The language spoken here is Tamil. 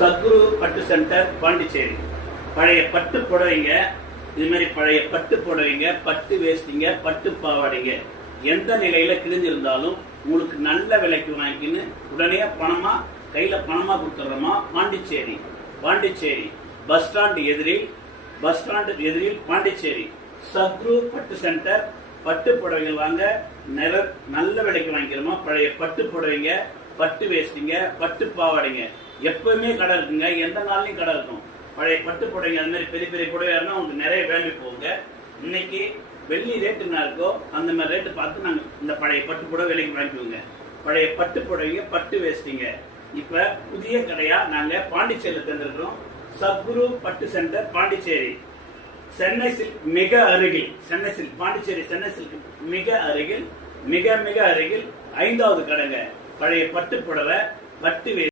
சத்குரு பட்டு சென்டர் பாண்டிச்சேரி. பழைய பட்டு புடவைங்க, இது மாதிரி பழைய பட்டு புடவைங்க, பட்டு வேஷ்டிங்க, பட்டு பாவாடைங்க எந்த நிலையில கிழிஞ்சிருந்தாலும் உங்களுக்கு நல்ல விலைக்கு வாங்கின்னு உடனே பணமா கையில பணமா கொடுத்துறோமா. பாண்டிச்சேரி பாண்டிச்சேரி பஸ் ஸ்டாண்ட் எதிரில் பாண்டிச்சேரி சத்குரு பட்டு சென்டர். பட்டு புடவைகள் வாங்க நல்ல விலைக்கு வாங்கிக்கிறோமா. பழைய பட்டு புடவைங்க, பட்டு வேஷ்டிங்க, பட்டு பாவாடைங்க எப்பவுமே கடை இருக்குங்க. எந்த நாள்லயும் கடை இருக்கும். பழைய பட்டு புடவைங்க அது மாதிரி பெரிய பெரிய புடவையா இருந்தா உங்களுக்கு நிறைய வேல்யூ போகுங்க. இன்னைக்கு வெள்ளி ரேட்டு என்ன இருக்கோ அந்த மாதிரி ரேட்டு பார்த்து நாங்க இந்த பழைய பட்டு புடவை விலைக்கு வாங்கிக்குவோங்க. பழைய பட்டு புடவைங்க, பட்டு வேஷ்டிங்க இப்ப புதிய கடையா நாங்க பாண்டிச்சேரியில தந்திருக்கிறோம். சத்குரு பட்டு சென்டர் பாண்டிச்சேரி, சென்னை சில்க் மிக அருகில். சென்னை சில்க் பாண்டிச்சேரி சென்னை சில்க் மிக அருகில், மிக மிக அருகில் 5வது கடைங்க. பழைய பட்டு புடவை, பட்டு